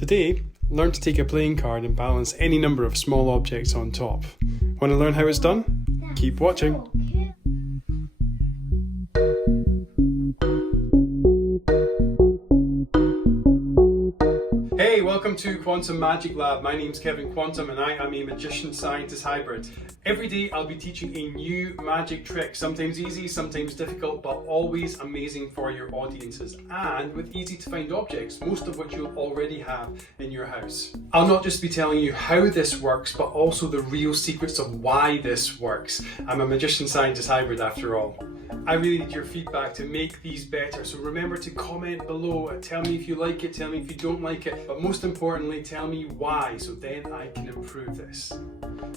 Today, learn to take a playing card and balance any number of small objects on top. Want to learn how it's done? Keep watching. Hey, welcome to Quantum Magic Lab. My name's Kevin Quantum and I am a magician scientist hybrid. Every day I'll be teaching a new magic trick, sometimes easy, sometimes difficult, but always amazing for your audiences and with easy to find objects, most of which you'll already have in your house. I'll not just be telling you how this works, but also the real secrets of why this works. I'm a magician scientist hybrid after all. I really need your feedback to make these better, so remember to comment below, tell me if you like it, tell me if you don't like it, but most importantly tell me why, so then I can improve this.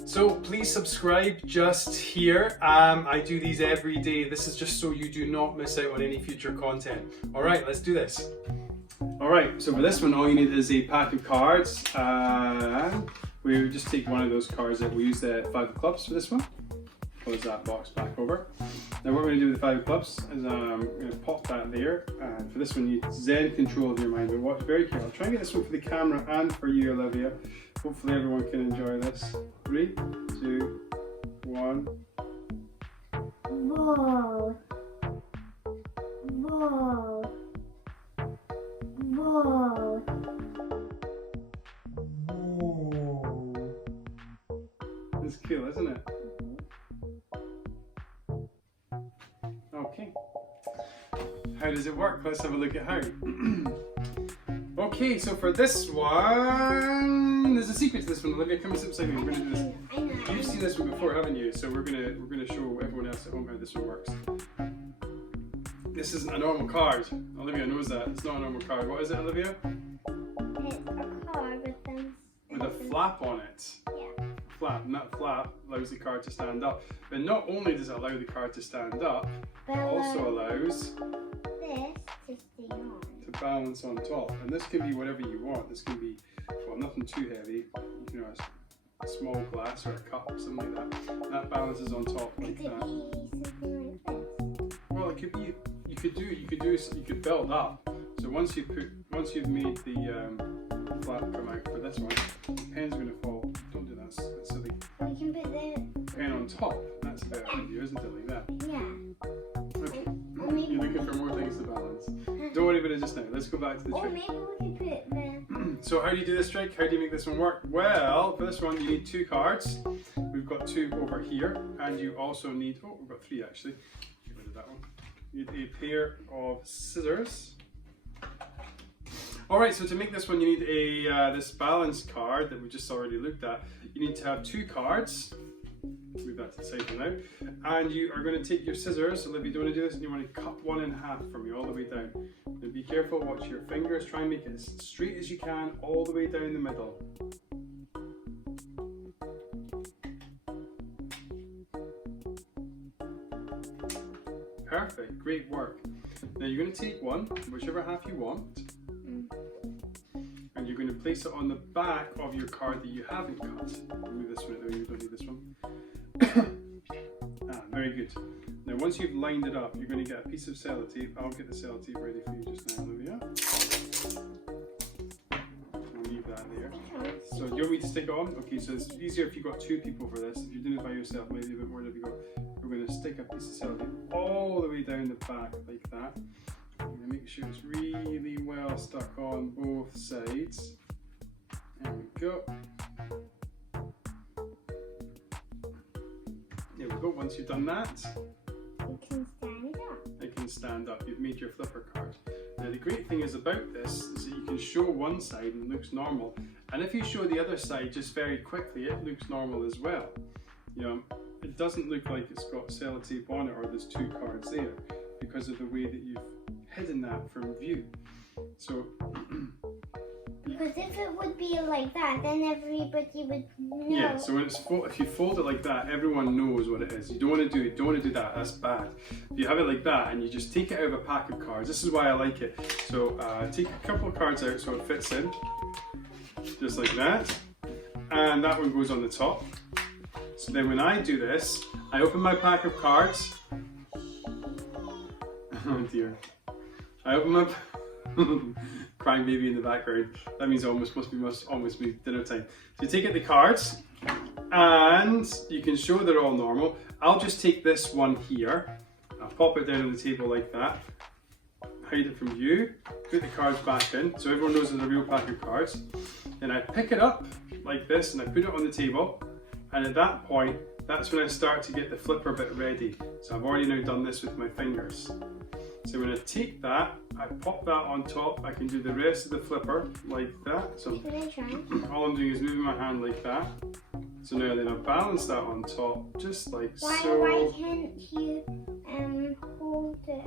So please subscribe just here. I do these every day. This is just so you do not miss out on any future content. Alright, let's do this. Alright, so for this one all you need is a pack of cards. We just take one of those cards that we use the 5 of clubs for this one. Close that box back over. Now what we're going to do with the 5 of clubs is I'm going to pop that there, and for this one you zen control of your mind, but watch very carefully. Try and get this one for the camera and for you, Olivia. Hopefully everyone can enjoy this. 3, 2, 1. Ball. Ball. Ball. Whoa. It's cool, isn't it? Okay. How does it work? Let's have a look at how. Okay, so for this one, there's a secret to this one. Olivia, come and sit beside me. We're gonna do this. You've seen this one before, haven't you? So we're gonna show everyone else at home how this one works. This isn't a normal card. Olivia knows that. It's not a normal card. What is it, Olivia? It's a card With a flap on it. Yeah. Flap, and that flap allows the card to stand up. But not only does it allow the card to stand up, it also allows this to stay on. to balance on top. And this can be whatever you want. This can be, well, nothing too heavy. You know, a small glass or a cup, something like that. That balances on top like Could it that. be something like this? Well, it could be. You could build up. So once you've made the flap come out for this one, the pen's going to fall. Don't do that. That's silly. We can put the Pen on top. That's a better idea, isn't it? Like that. yeah. Okay. Or maybe You're looking for more things to balance. Don't worry about it just now. Let's go back to the Or trick. maybe we could put the So how do you do this trick? How do you make this one work? Well, for this one you need 2 cards. We've got 2 over here, and you also need, oh, we've got 3 actually. Get rid of that one. You need a pair of scissors. Alright, so to make this one you need a this balance card that we just already looked at. You need to have 2 cards. Move that to the side for now. And you are going to take your scissors, Olivia, do you want to do this? And you want to cut one in half for me all the way down. And be careful, watch your fingers, try and make it as straight as you can all the way down the middle. Perfect, great work. Now you're going to take one, whichever half you want, and you're going to place it on the back of your card that you haven't cut. Move this one, no, you don't need this one. Very good. Now once you've lined it up, you're going to get a piece of sellotape. I'll get the sellotape ready for you just now, Olivia. I'll leave that there. So do you want me to stick it on? Okay, so it's easier if you've got 2 people for this. If you're doing it by yourself, maybe a bit more difficult. We're going to stick a piece of sellotape all the way down the back like that. And make sure it's really well stuck on both sides. There we go. There we go. Once you've done that, we can stand up. it can stand up. You've made your flipper card. Now the great thing is about this is that you can show one side and it looks normal, and if you show the other side just very quickly, it looks normal as well. You know, it doesn't look like it's got sellotape on it or there's 2 cards there because of the way that you've hidden that from view. So Because if it would be like that, then everybody would know. yeah, so when if you fold it like that, everyone knows what it is. You don't want to do it. Don't want to do that. That's bad. If you have it like that and you just take it out of a pack of cards, this is why I like it. So take a couple of cards out so it fits in, just like that, and that one goes on the top. So then when I do this, I open my pack of cards. Oh dear. I open my crying baby in the background. That means must almost be dinner time. So you take out the cards and you can show they're all normal. I'll just take this one here. I'll pop it down on the table like that. Hide it from you. Put the cards back in so everyone knows it's a real pack of cards. Then I pick it up like this and I put it on the table. And at that point, that's when I start to get the flipper bit ready. So I've already now done this with my fingers. So when I take that, I pop that on top. I can do the rest of the flipper like that. So all I'm doing is moving my hand like that. So now then I balance that on top, just like so. Why can't you hold it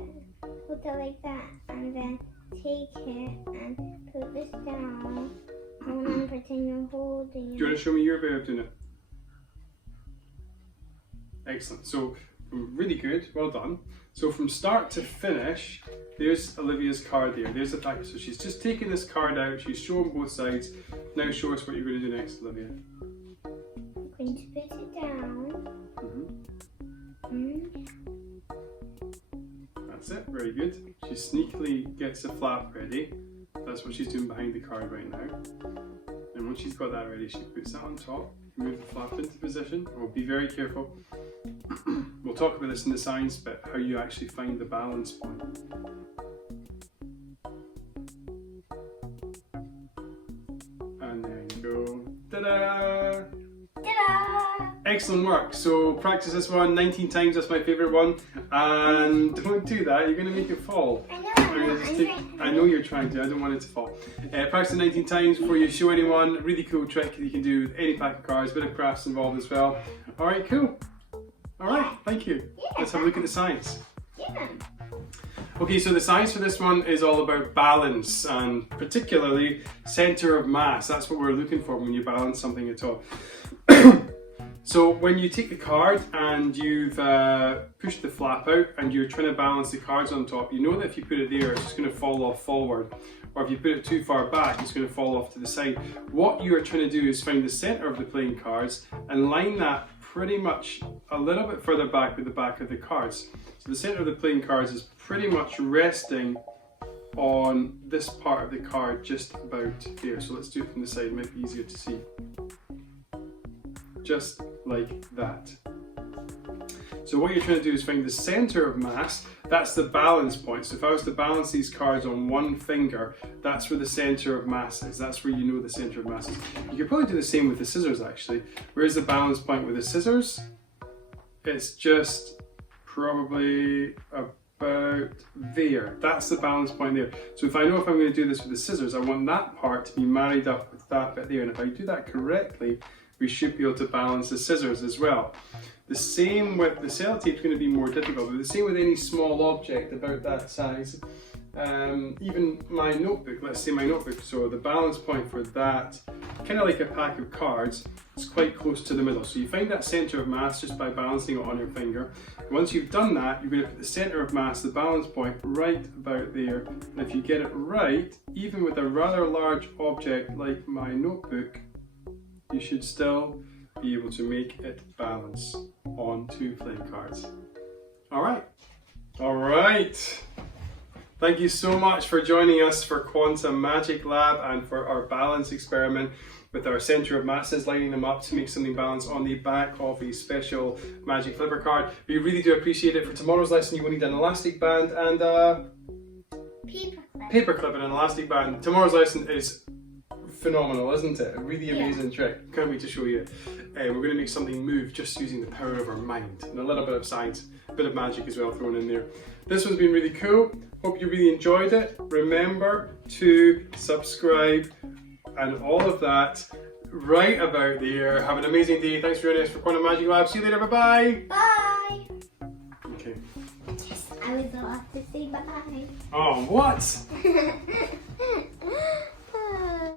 like that and then take it and put this down and then pretend you're holding it? Do you want to show me your way of doing it? Excellent. So really good. Well done. So from start to finish, there's Olivia's card there. There's the package. So she's just taken this card out. She's shown both sides. Now show us what you're going to do next, Olivia. I'm going to put it down. That's it. Very good. She sneakily gets the flap ready. That's what she's doing behind the card right now. And once she's got that ready, she puts that on top. Move the flap into position. We'll be very careful. We'll talk about this in the science bit, how you actually find the balance point. And there you go. Ta-da! Ta-da! Excellent work. So practice this one 19 times. That's my favourite one. And don't do that. You're going to make it fall. I know you're trying to. I don't want it to fall. Practice it 19 times before you show anyone. Really cool trick you can do with any pack of cards. Bit of crafts involved as well. All right, cool. All right, thank you. Let's have a look at the science. Yeah. Okay, so the science for this one is all about balance and particularly center of mass. That's what we're looking for when you balance something at all. So when you take the card and you've pushed the flap out and you're trying to balance the cards on top, you know that if you put it there, it's just going to fall off forward. Or if you put it too far back, it's going to fall off to the side. What you are trying to do is find the center of the playing cards and line that pretty much a little bit further back with the back of the cards. So the center of the playing cards is pretty much resting on this part of the card just about there. So let's do it from the side, it might be easier to see. Just like that. So what you're trying to do is find the center of mass. That's the balance point. So if I was to balance these cards on one finger, that's where the center of mass is. That's where you know the center of mass is. You could probably do the same with the scissors actually. Where's the balance point with the scissors? It's just probably about there. That's the balance point there. So if I know if I'm going to do this with the scissors, I want that part to be married up with that bit there. And if I do that correctly, we should be able to balance the scissors as well. The same with the sellotape is going to be more difficult, but the same with any small object about that size. Even my notebook, let's say my notebook, so the balance point for that, kind of like a pack of cards, is quite close to the middle. So you find that center of mass just by balancing it on your finger. Once you've done that, you're going to put the center of mass, the balance point, right about there. And if you get it right, even with a rather large object like my notebook, you should still be able to make it balance on two playing cards. All right. Thank you so much for joining us for Quantum Magic Lab and for our balance experiment with our center of masses, lining them up to make something balance on the back of a special magic flipper card. We really do appreciate it. For tomorrow's lesson, you will need an elastic band and a paper clip and an elastic band. Tomorrow's lesson is phenomenal, isn't it? A really amazing trick. Can't wait to show you. We're going to make something move just using the power of our mind and a little bit of science, a bit of magic as well thrown in there. This one's been really cool. Hope you really enjoyed it. Remember to subscribe and all of that right about there. Have an amazing day. Thanks for joining us for Quantum Magic Lab. See you later. Bye-bye. Bye. Okay. Yes, I was allowed to say bye. Oh, what?